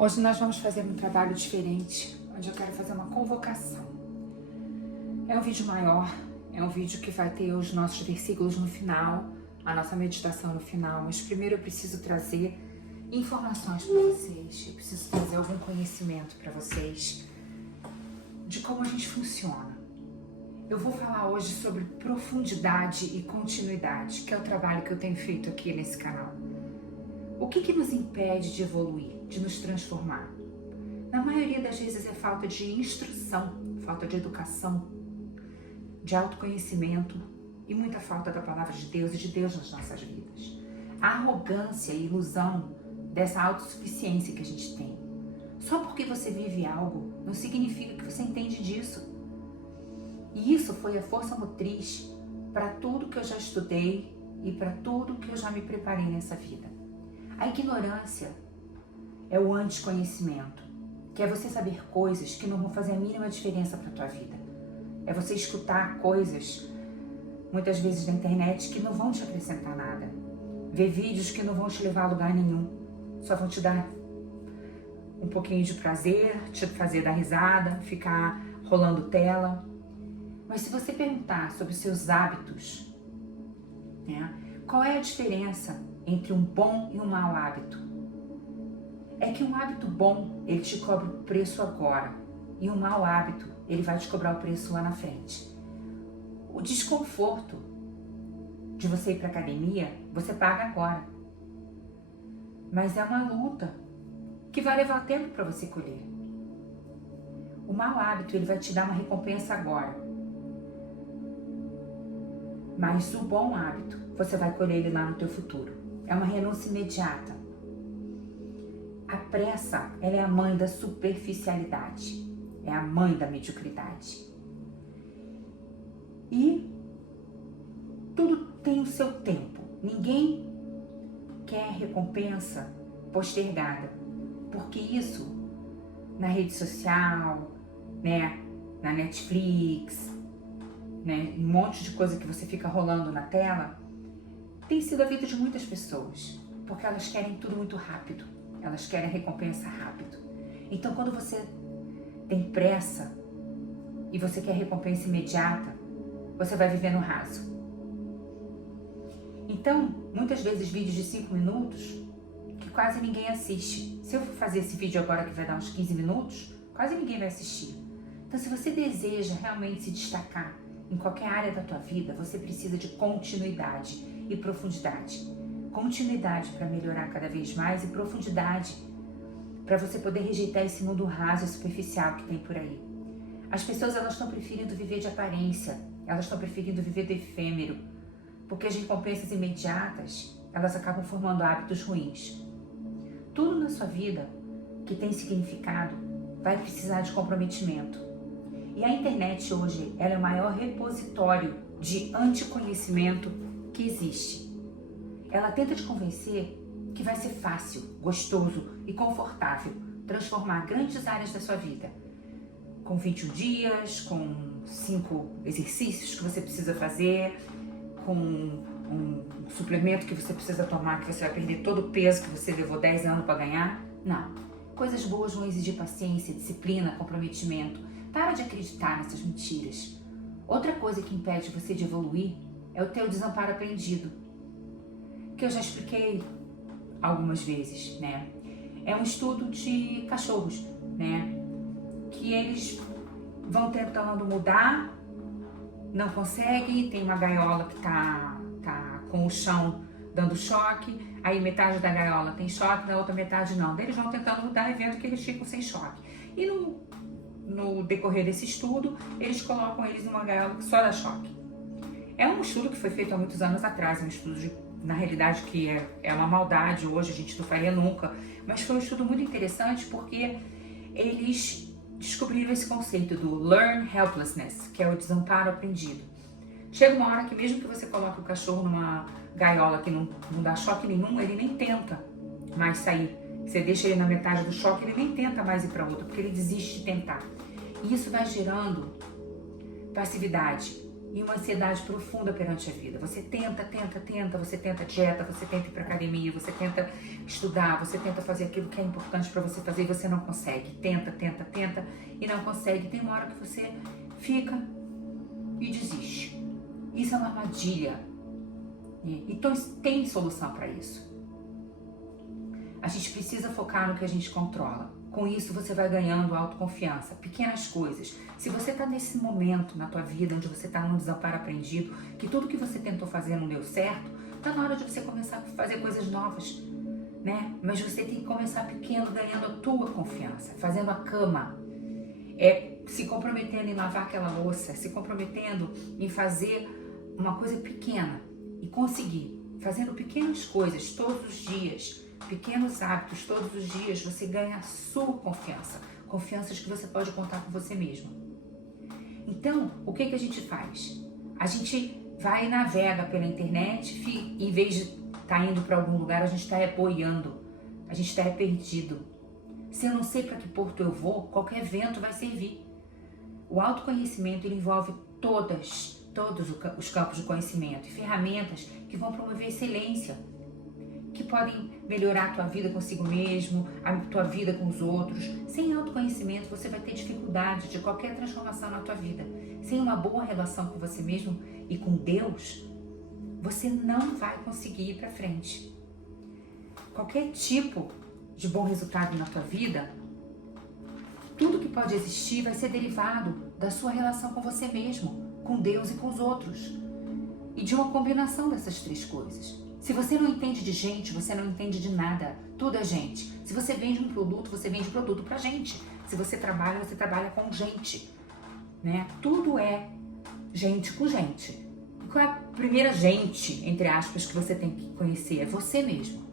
Hoje nós vamos fazer um trabalho diferente, onde eu quero fazer uma convocação. É um vídeo maior, é um vídeo que vai ter os nossos versículos no final, a nossa meditação no final, mas primeiro eu preciso trazer informações para vocês, eu preciso trazer algum conhecimento para vocês de como a gente funciona. Eu vou falar hoje sobre profundidade e continuidade, que é o trabalho que eu tenho feito aqui nesse canal. O que nos impede de evoluir, de nos transformar? Na maioria das vezes é falta de instrução, falta de educação, de autoconhecimento e muita falta da palavra de Deus e de Deus nas nossas vidas. A arrogância e ilusão dessa autossuficiência que a gente tem. Só porque você vive algo não significa que você entende disso. E isso foi a força motriz para tudo que eu já estudei e para tudo que eu já me preparei nessa vida. A ignorância é o anticonhecimento, que é você saber coisas que não vão fazer a mínima diferença para a tua vida. É você escutar coisas, muitas vezes na internet, que não vão te acrescentar nada. Ver vídeos que não vão te levar a lugar nenhum, só vão te dar um pouquinho de prazer, te fazer dar risada, ficar rolando tela. Mas se você perguntar sobre os seus hábitos, né, qual é a diferença entre um bom e um mau hábito? É que um hábito bom, ele te cobra o preço agora, e um mau hábito, ele vai te cobrar o preço lá na frente. O desconforto de você ir para academia, você paga agora. Mas é uma luta que vai levar tempo para você colher. O mau hábito, ele vai te dar uma recompensa agora. Mas o bom hábito, você vai colher ele lá no teu futuro. É uma renúncia imediata. A pressa, ela é a mãe da superficialidade. É a mãe da mediocridade. E tudo tem o seu tempo. Ninguém quer recompensa postergada. Porque isso, na rede social, né, na Netflix, né, um monte de coisa que você fica rolando na tela, tem sido a vida de muitas pessoas, porque elas querem tudo muito rápido, elas querem recompensa rápido. Então, quando você tem pressa e você quer recompensa imediata, você vai viver no raso. Então, muitas vezes vídeos de 5 minutos que quase ninguém assiste. Se eu for fazer esse vídeo agora que vai dar uns 15 minutos, quase ninguém vai assistir. Então, se você deseja realmente se destacar em qualquer área da tua vida, você precisa de continuidade e profundidade. Continuidade para melhorar cada vez mais e profundidade para você poder rejeitar esse mundo raso e superficial que tem por aí. As pessoas, elas estão preferindo viver de aparência, elas estão preferindo viver do efêmero, porque as recompensas imediatas, elas acabam formando hábitos ruins. Tudo na sua vida que tem significado vai precisar de comprometimento. E a internet hoje, ela é o maior repositório de anticonhecimento que existe. Ela tenta te convencer que vai ser fácil, gostoso e confortável transformar grandes áreas da sua vida. Com 21 dias, com 5 exercícios que você precisa fazer, com um suplemento que você precisa tomar, que você vai perder todo o peso que você levou 10 anos para ganhar. Não. Coisas boas vão exigir paciência, disciplina, comprometimento. Para de acreditar nessas mentiras. Outra coisa que impede você de evoluir é o teu desamparo aprendido, que eu já expliquei algumas vezes, né? É um estudo de cachorros, né? Que eles vão tentando mudar, não conseguem, tem uma gaiola que tá com o chão dando choque, aí metade da gaiola tem choque, na outra metade não. Daí eles vão tentando mudar e vendo que eles ficam sem choque. E no decorrer desse estudo, eles colocam eles numa gaiola que só dá choque. É um estudo que foi feito há muitos anos atrás, um estudo na realidade que é uma maldade, hoje a gente não faria nunca, mas foi um estudo muito interessante porque eles descobriram esse conceito do Learned Helplessness, que é o desamparo aprendido. Chega uma hora que mesmo que você coloque o cachorro numa gaiola que não dá choque nenhum, ele nem tenta mais sair. Você deixa ele na metade do choque, ele nem tenta mais ir para outra, porque ele desiste de tentar. E isso vai gerando passividade. e uma ansiedade profunda perante a vida. Você tenta, você tenta dieta, você tenta ir para academia, você tenta estudar, você tenta fazer aquilo que é importante para você fazer e você não consegue. Tenta e não consegue. Tem uma hora que você fica e desiste. Isso é uma armadilha. Então tem solução para isso. A gente precisa focar no que a gente controla. Com isso você vai ganhando autoconfiança, pequenas coisas. Se você está nesse momento na tua vida onde você está num desamparo aprendido, que tudo que você tentou fazer não deu certo, está na hora de você começar a fazer coisas novas, né? Mas você tem que começar pequeno, ganhando a tua confiança, fazendo a cama, se comprometendo em lavar aquela louça, se comprometendo em fazer uma coisa pequena e conseguir, fazendo pequenas coisas todos os dias, pequenos hábitos todos os dias, você ganha a sua confiança, confianças que você pode contar com você mesmo. Então, o que a gente faz? A gente vai e navega pela internet, em vez de estar indo para algum lugar, a gente está boiando, a gente está perdido. Se eu não sei para que porto eu vou, qualquer vento vai servir. O autoconhecimento ele envolve todos os campos de conhecimento e ferramentas que vão promover excelência, que podem melhorar a tua vida consigo mesmo, a tua vida com os outros. Sem autoconhecimento, você vai ter dificuldade de qualquer transformação na tua vida. Sem uma boa relação com você mesmo e com Deus, você não vai conseguir ir para frente. Qualquer tipo de bom resultado na tua vida, tudo que pode existir vai ser derivado da sua relação com você mesmo, com Deus e com os outros. E de uma combinação dessas três coisas. Se você não entende de gente, você não entende de nada. Tudo é gente. Se você vende um produto, você vende produto pra gente. Se você trabalha, você trabalha com gente, né? Tudo é gente com gente. E qual é a primeira gente, entre aspas, que você tem que conhecer? É você mesmo.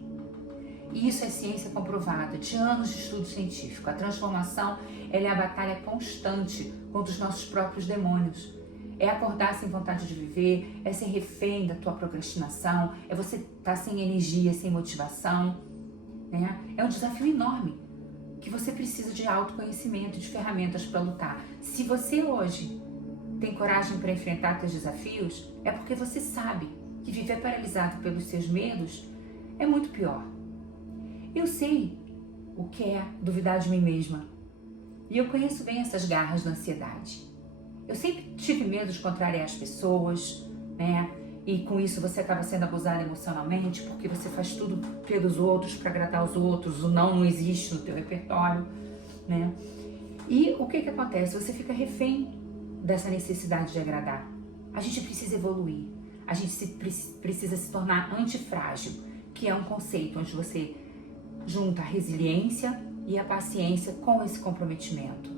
E isso é ciência comprovada, de anos de estudo científico. A transformação, ela é a batalha constante contra os nossos próprios demônios. É acordar sem vontade de viver, é ser refém da tua procrastinação, é você estar sem energia, sem motivação, né? É um desafio enorme, que você precisa de autoconhecimento, de ferramentas para lutar. Se você hoje tem coragem para enfrentar teus desafios, é porque você sabe que viver paralisado pelos seus medos é muito pior. Eu sei o que é duvidar de mim mesma, e eu conheço bem essas garras da ansiedade. Eu sempre tive medo de contrariar as pessoas, né? E com isso você acaba sendo abusado emocionalmente, porque você faz tudo pelos outros, para agradar os outros, o não existe no teu repertório, né? E o que acontece? Você fica refém dessa necessidade de agradar. A gente precisa evoluir, a gente precisa se tornar antifrágil, que é um conceito onde você junta a resiliência e a paciência com esse comprometimento.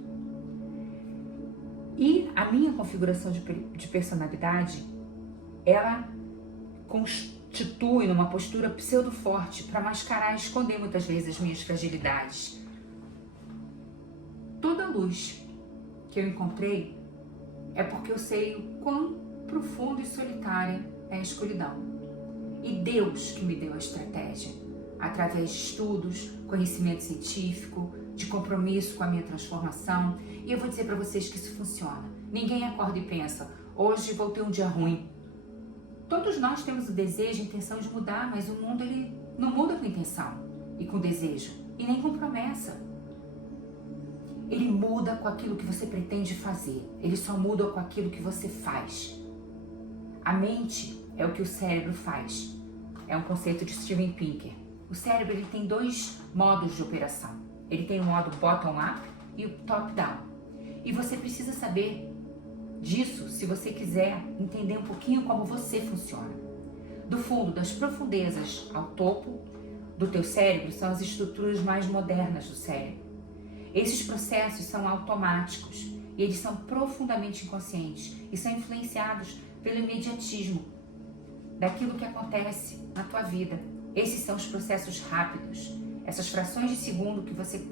E a minha configuração de personalidade, ela constitui numa postura pseudo-forte para mascarar e esconder muitas vezes as minhas fragilidades. Toda luz que eu encontrei é porque eu sei o quão profunda e solitária é a escuridão. E Deus que me deu a estratégia, através de estudos, conhecimento científico, de compromisso com a minha transformação. E eu vou dizer para vocês que isso funciona. Ninguém acorda e pensa, hoje vou ter um dia ruim. Todos nós temos o desejo e a intenção de mudar, mas o mundo ele não muda com intenção e com desejo, e nem com promessa. Ele muda com aquilo que você pretende fazer. Ele só muda com aquilo que você faz. A mente é o que o cérebro faz. É um conceito de Steven Pinker. O cérebro ele tem dois modos de operação. Ele tem o modo bottom-up e o top-down. E você precisa saber disso se você quiser entender um pouquinho como você funciona. Do fundo, das profundezas ao topo do teu cérebro são as estruturas mais modernas do cérebro. Esses processos são automáticos e eles são profundamente inconscientes e são influenciados pelo imediatismo daquilo que acontece na tua vida. Esses são os processos rápidos, essas frações de segundo que você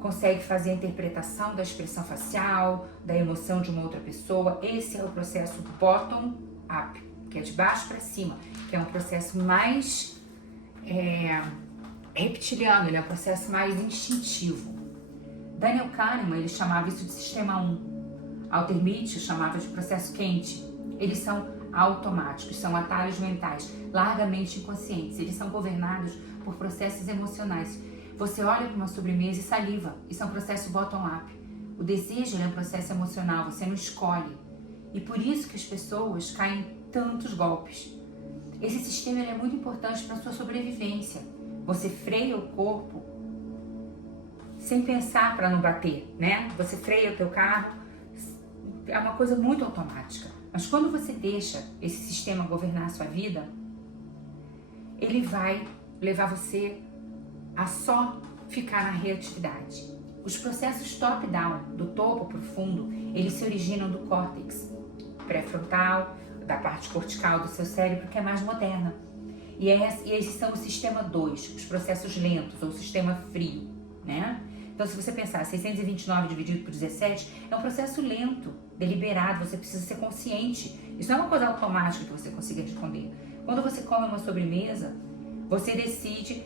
consegue fazer a interpretação da expressão facial, da emoção de uma outra pessoa. Esse é o processo bottom-up, que é de baixo para cima, que é um processo mais reptiliano, ele é um processo mais instintivo. Daniel Kahneman, ele chamava isso de sistema 1. Walter Mitty chamava de processo quente. eles são automáticos, são atalhos mentais, largamente inconscientes. Eles são governados por processos emocionais. Você olha para uma sobremesa e saliva. Isso é um processo bottom-up. O desejo é um processo emocional, você não escolhe. E por isso que as pessoas caem em tantos golpes. Esse sistema é muito importante para a sua sobrevivência. Você freia o corpo sem pensar para não bater, né? Você freia o teu carro, é uma coisa muito automática. Mas quando você deixa esse sistema governar a sua vida, ele vai levar você a só ficar na reatividade. Os processos top-down, do topo para o fundo, eles se originam do córtex pré-frontal, da parte cortical do seu cérebro, que é mais moderna. E esses são o sistema 2, os processos lentos, ou o sistema frio, né? Então, se você pensar, 629 dividido por 17 é um processo lento, deliberado, você precisa ser consciente. Isso não é uma coisa automática que você consiga responder. Quando você come uma sobremesa, você decide,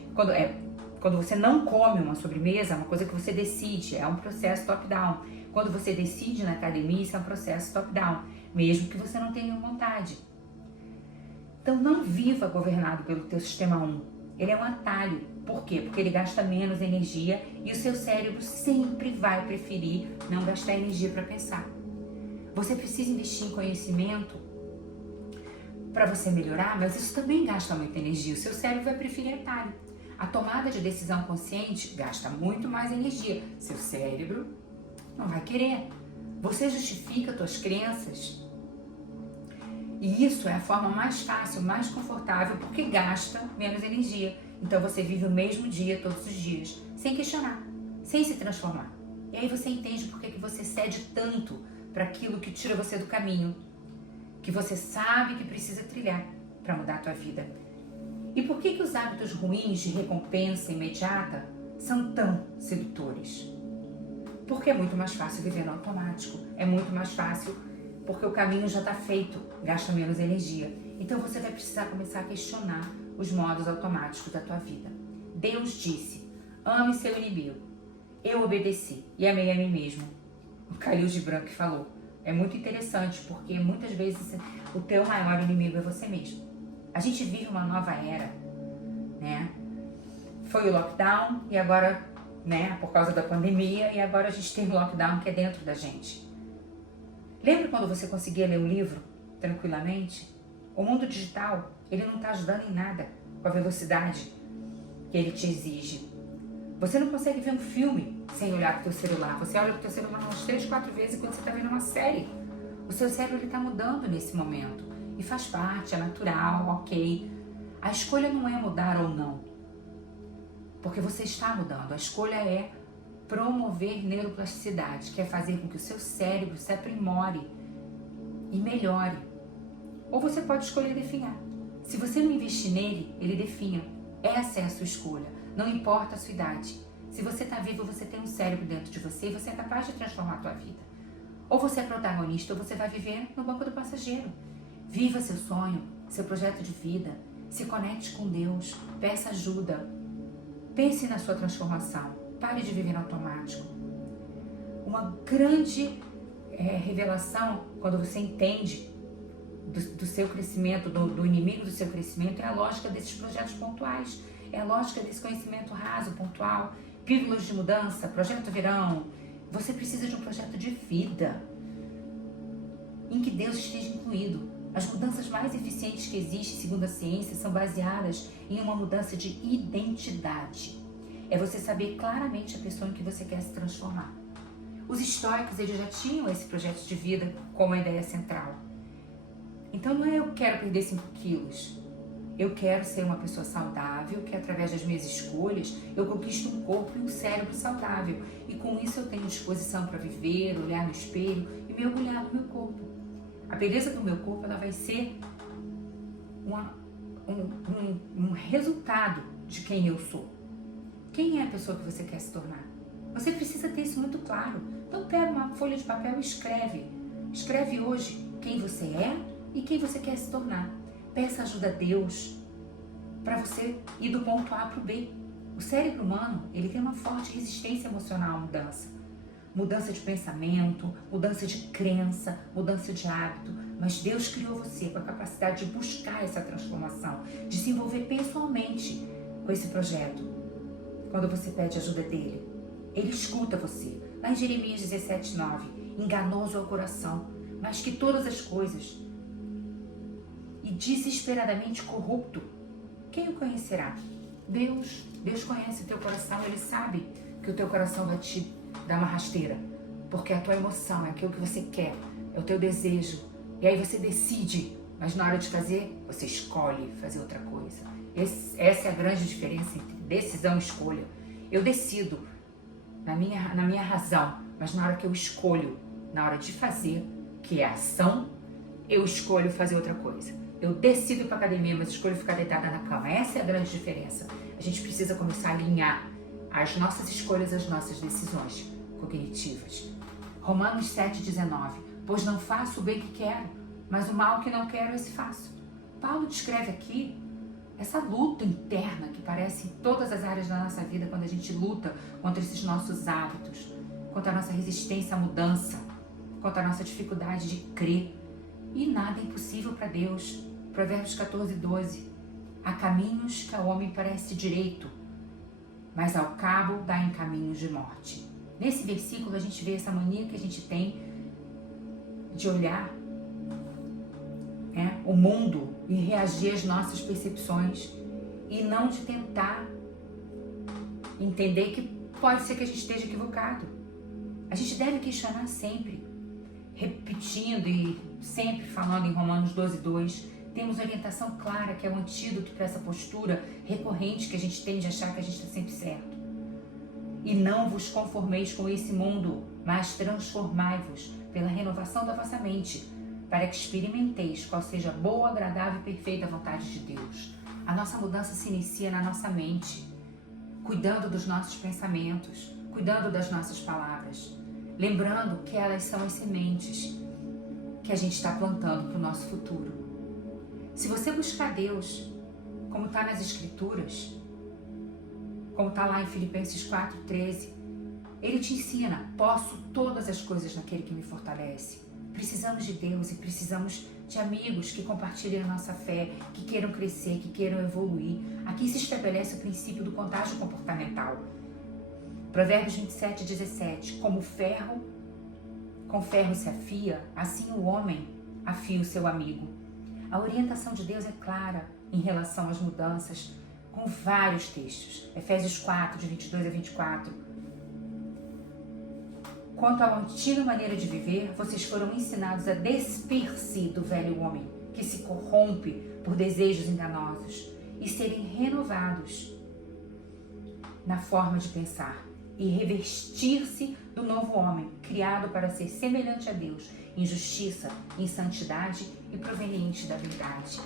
quando você não come uma sobremesa, é uma coisa que você decide, é um processo top-down. Quando você decide na academia, isso é um processo top-down, mesmo que você não tenha vontade. Então não viva governado pelo teu sistema 1. Ele é um atalho. Por quê? Porque ele gasta menos energia e o seu cérebro sempre vai preferir não gastar energia para pensar. Você precisa investir em conhecimento para você melhorar, mas isso também gasta muita energia. O seu cérebro vai preferir atalho. A tomada de decisão consciente gasta muito mais energia. Seu cérebro não vai querer. Você justifica suas crenças. E isso é a forma mais fácil, mais confortável, porque gasta menos energia. Então você vive o mesmo dia todos os dias, sem questionar, sem se transformar. E aí você entende por que você cede tanto para aquilo que tira você do caminho, que você sabe que precisa trilhar para mudar a tua vida. E por que os hábitos ruins de recompensa imediata são tão sedutores? Porque é muito mais fácil viver no automático, é muito mais fácil porque o caminho já está feito, gasta menos energia. Então você vai precisar começar a questionar os modos automáticos da tua vida. Deus disse, ame seu inimigo. Eu obedeci e amei a mim mesmo. O Khalil Gibran que falou. É muito interessante porque muitas vezes o teu maior inimigo é você mesmo. A gente vive uma nova era, né? Foi o lockdown e agora, né, por causa da pandemia, e agora a gente tem o lockdown que é dentro da gente. Lembra quando você conseguia ler um livro tranquilamente? O mundo digital, ele não está ajudando em nada com a velocidade que ele te exige. Você não consegue ver um filme sem olhar para o teu celular. Você olha para o teu celular umas 3, 4 vezes quando você está vendo uma série. O seu cérebro está mudando nesse momento. E faz parte, é natural, ok. A escolha não é mudar ou não. Porque você está mudando. A escolha é promover neuroplasticidade, que é fazer com que o seu cérebro se aprimore e melhore. Ou você pode escolher definhar. Se você não investir nele, ele definha. Essa é a sua escolha. Não importa a sua idade. Se você está vivo, você tem um cérebro dentro de você e você é capaz de transformar a tua vida. Ou você é protagonista ou você vai viver no banco do passageiro. Viva seu sonho, seu projeto de vida. Se conecte com Deus. Peça ajuda. Pense na sua transformação. Pare de viver no automático. Uma grande revelação, quando você entende do seu crescimento, do inimigo do seu crescimento, é a lógica desses projetos pontuais. É a lógica desse conhecimento raso, pontual, pílulas de mudança, projeto verão. Você precisa de um projeto de vida em que Deus esteja incluído. As mudanças mais eficientes que existem, segundo a ciência, são baseadas em uma mudança de identidade. É você saber claramente a pessoa em que você quer se transformar. Os estoicos, eles já tinham esse projeto de vida como a ideia central. Então não é eu quero perder 5 quilos. Eu quero ser uma pessoa saudável, que através das minhas escolhas eu conquisto um corpo e um cérebro saudável. E com isso eu tenho disposição para viver, olhar no espelho e me orgulhar do meu corpo. A beleza do meu corpo, ela vai ser um resultado de quem eu sou. Quem é a pessoa que você quer se tornar? Você precisa ter isso muito claro. Então pega uma folha de papel e escreve. Escreve hoje quem você é e quem você quer se tornar. Peça ajuda a Deus para você ir do ponto A para o B. O cérebro humano, ele tem uma forte resistência emocional à mudança. mudança de pensamento, mudança de crença, mudança de hábito. Mas Deus criou você com a capacidade de buscar essa transformação, de se envolver pessoalmente com esse projeto. Quando você pede ajuda dele, ele escuta você. Lá em Jeremias 17:9, enganoso é o coração, mais que todas as coisas, e desesperadamente corrupto, quem o conhecerá? Deus. Deus conhece o teu coração, ele sabe que o teu coração vai te dar uma rasteira, porque é a tua emoção, é aquilo que você quer, é o teu desejo, e aí você decide, mas na hora de fazer, você escolhe fazer outra coisa. Essa é a grande diferença entre decisão e escolha. Eu decido na minha razão, mas na hora que eu escolho, na hora de fazer, que é a ação, eu escolho fazer outra coisa. Eu decido ir para academia, mas escolho ficar deitada na cama. Essa é a grande diferença. A gente precisa começar a alinhar as nossas escolhas às nossas decisões cognitivas. Romanos 7:19. Pois não faço o bem que quero, mas o mal que não quero, esse faço. Paulo descreve aqui essa luta interna que parece em todas as áreas da nossa vida, quando a gente luta contra esses nossos hábitos, contra a nossa resistência à mudança, contra a nossa dificuldade de crer. E nada é impossível para Deus. Provérbios 14:12. Há caminhos que ao homem parece direito, mas ao cabo dá em caminhos de morte. Nesse versículo a gente vê essa mania que a gente tem de olhar o mundo e reagir às nossas percepções e não de tentar entender que pode ser que a gente esteja equivocado. A gente deve questionar sempre, repetindo e sempre falando em Romanos 12:2, temos orientação clara que é o antídoto para essa postura recorrente que a gente tem de achar que a gente está sempre certo. E não vos conformeis com esse mundo, mas transformai-vos pela renovação da vossa mente, para que experimenteis qual seja a boa, agradável e perfeita vontade de Deus. A nossa mudança se inicia na nossa mente, cuidando dos nossos pensamentos, cuidando das nossas palavras, lembrando que elas são as sementes que a gente está plantando para o nosso futuro. Se você buscar Deus, como está nas Escrituras, como está lá em Filipenses 4:13, Ele te ensina, posso todas as coisas naquele que me fortalece. Precisamos de Deus e precisamos de amigos que compartilhem a nossa fé, que queiram crescer, que queiram evoluir. Aqui se estabelece o princípio do contágio comportamental. Provérbios 27:17, como ferro, com ferro se afia, assim o homem afia o seu amigo. A orientação de Deus é clara em relação às mudanças, com vários textos. Efésios 4, de 22 a 24. Quanto à antiga maneira de viver, vocês foram ensinados a despir-se do velho homem, que se corrompe por desejos enganosos, e serem renovados na forma de pensar, e revestir-se do novo homem, criado para ser semelhante a Deus, em justiça, em santidade e proveniente da verdade.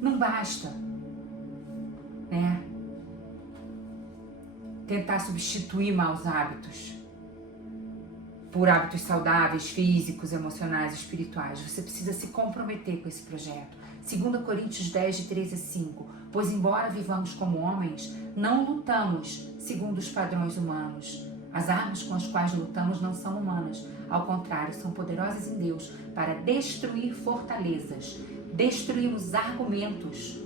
Não basta, tentar substituir maus hábitos por hábitos saudáveis, físicos, emocionais, espirituais. Você precisa se comprometer com esse projeto. 2 Coríntios 10, de 3 a 5. Pois embora vivamos como homens, não lutamos segundo os padrões humanos. As armas com as quais lutamos não são humanas. Ao contrário, são poderosas em Deus para destruir fortalezas. Destruímos argumentos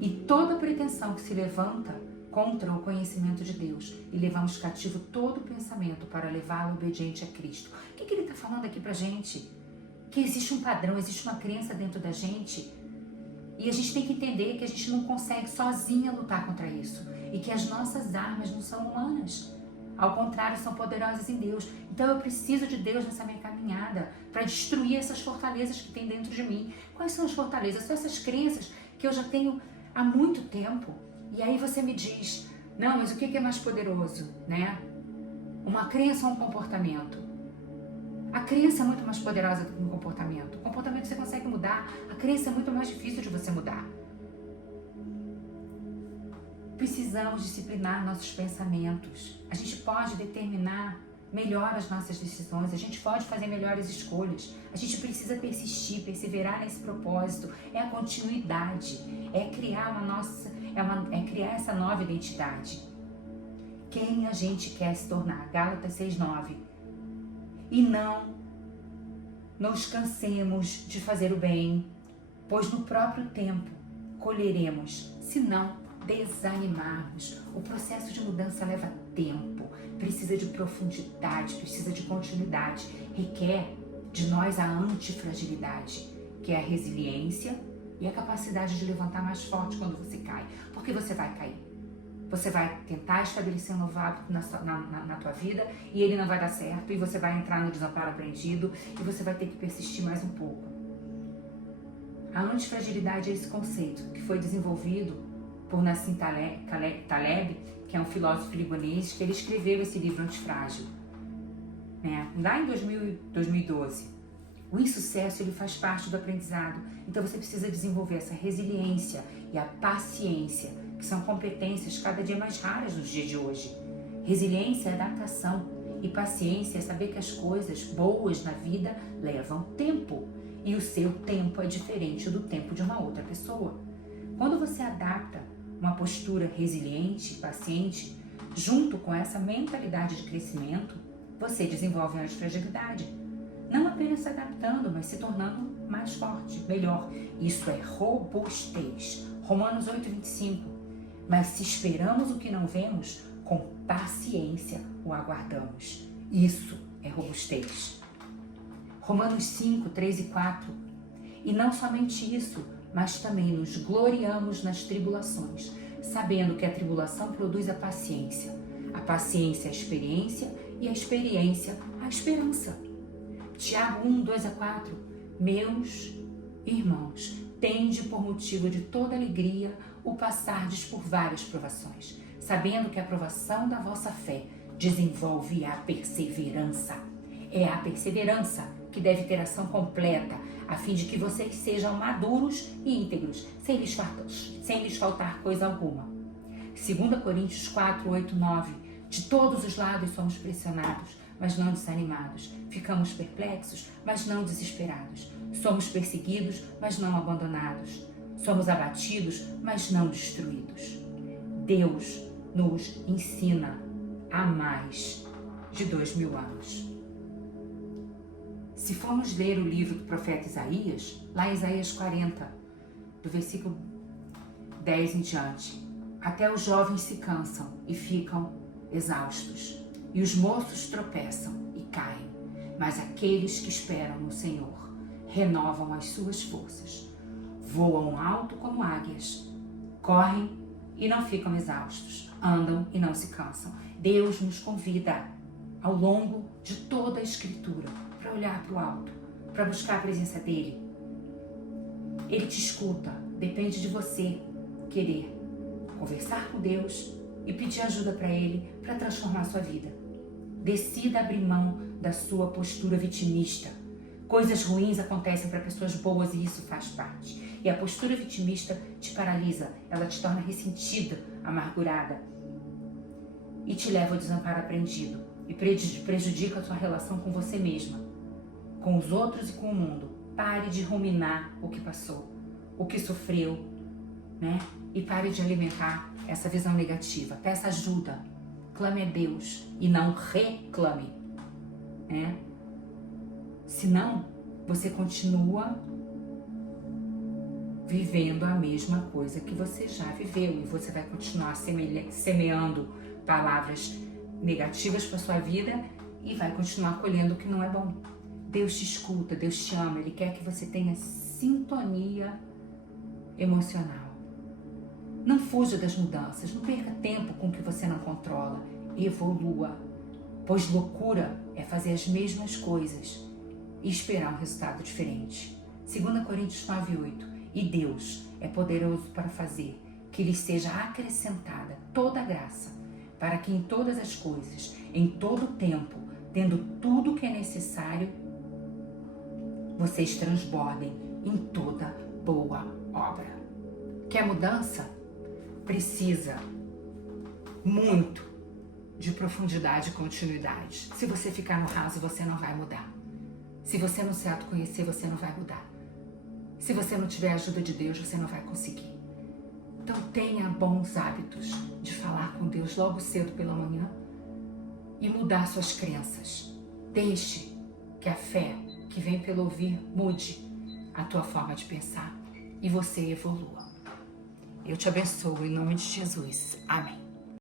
e toda pretensão que se levanta contra o conhecimento de Deus, e levamos cativo todo pensamento para levá-lo obediente a Cristo. O que ele está falando aqui pra gente? Que existe um padrão, existe uma crença dentro da gente, e a gente tem que entender que a gente não consegue sozinha lutar contra isso, e que as nossas armas não são humanas. Ao contrário, são poderosas em Deus. Então eu preciso de Deus nessa minha caminhada para destruir essas fortalezas que tem dentro de mim. Quais são as fortalezas? São essas crenças que eu já tenho há muito tempo. E aí você me diz, não, mas o que é mais poderoso, Uma crença ou um comportamento? A crença é muito mais poderosa do que um comportamento. O comportamento você consegue mudar, a crença é muito mais difícil de você mudar. Precisamos disciplinar nossos pensamentos. A gente pode determinar melhor as nossas decisões, a gente pode fazer melhores escolhas. A gente precisa persistir, perseverar nesse propósito. É a continuidade, é criar criar essa nova identidade. quem a gente quer se tornar. Gálatas 6:9. E não nos cansemos de fazer o bem, pois no próprio tempo colheremos, se não desanimarmos. O processo de mudança leva tempo, precisa de profundidade, precisa de continuidade, requer de nós a antifragilidade, que é a resiliência e a capacidade de levantar mais forte quando você cai, porque você vai cair. Você vai tentar estabelecer um novo hábito na tua vida e ele não vai dar certo, e você vai entrar no desamparo aprendido e você vai ter que persistir mais um pouco. A antifragilidade é esse conceito que foi desenvolvido por Nassim Taleb, que é um filósofo libanês, que ele escreveu esse livro Antifrágil, né? Lá em 2012. O insucesso, ele faz parte do aprendizado, então você precisa desenvolver essa resiliência e a paciência, que são competências cada dia mais raras nos dias de hoje. Resiliência é adaptação e paciência é saber que as coisas boas na vida levam tempo e o seu tempo é diferente do tempo de uma outra pessoa. Quando você adapta uma postura resiliente, paciente, junto com essa mentalidade de crescimento, você desenvolve a antifragilidade. Não apenas se adaptando, mas se tornando mais forte, melhor. Isso é robustez. Romanos 8:25. Mas se esperamos o que não vemos, com paciência o aguardamos. Isso é robustez. Romanos 5:3 e 4. E não somente isso, mas também nos gloriamos nas tribulações, sabendo que a tribulação produz a paciência a experiência e a experiência a esperança. Tiago 1:2-4. Meus irmãos, tende por motivo de toda alegria o passardes por várias provações, sabendo que a provação da vossa fé desenvolve a perseverança. É a perseverança que deve ter ação completa, a fim de que vocês sejam maduros e íntegros, sem lhes faltar coisa alguma. 2 Coríntios 4:8-9. De todos os lados somos pressionados, mas não desanimados. Ficamos perplexos, mas não desesperados. Somos perseguidos, mas não abandonados. Somos abatidos, mas não destruídos. Deus nos ensina há mais de 2000 anos. Se formos ler o livro do profeta Isaías, lá em Isaías 40, do versículo 10 em diante, até os jovens se cansam e ficam exaustos, e os moços tropeçam e caem, mas aqueles que esperam no Senhor renovam as suas forças, voam alto como águias, correm e não ficam exaustos, andam e não se cansam. Deus nos convida ao longo de toda a Escritura para olhar para o alto, para buscar a presença dele. Ele te escuta, depende de você querer conversar com Deus e pedir ajuda para ele para transformar a sua vida. Decida abrir mão da sua postura vitimista. Coisas ruins acontecem para pessoas boas e isso faz parte. E a postura vitimista te paralisa, ela te torna ressentida, amargurada e te leva ao desamparo aprendido e prejudica a sua relação com você mesma, com os outros e com o mundo. Pare de ruminar o que passou, o que sofreu, né? E pare de alimentar essa visão negativa. Peça ajuda, clame a Deus e não reclame, né? Senão, você continua vivendo a mesma coisa que você já viveu e você vai continuar semeando palavras negativas para sua vida e vai continuar colhendo o que não é bom. Deus te escuta, Deus te ama, Ele quer que você tenha sintonia emocional. Não fuja das mudanças, não perca tempo com o que você não controla, evolua, pois loucura é fazer as mesmas coisas e esperar um resultado diferente. 2 Coríntios 9:8. E Deus é poderoso para fazer que lhes seja acrescentada toda a graça, para que em todas as coisas, em todo o tempo, tendo tudo o que é necessário, vocês transbordem em toda boa obra. Quer mudança? Precisa muito de profundidade e continuidade. Se você ficar no raso, você não vai mudar. Se você não se autoconhecer, você não vai mudar. Se você não tiver a ajuda de Deus, você não vai conseguir. Então tenha bons hábitos de falar com Deus Deus logo cedo pela manhã e mudar suas crenças. Deixe que a fé que vem pelo ouvir mude a tua forma de pensar e você evolua. Eu te abençoo em nome de Jesus. Amém.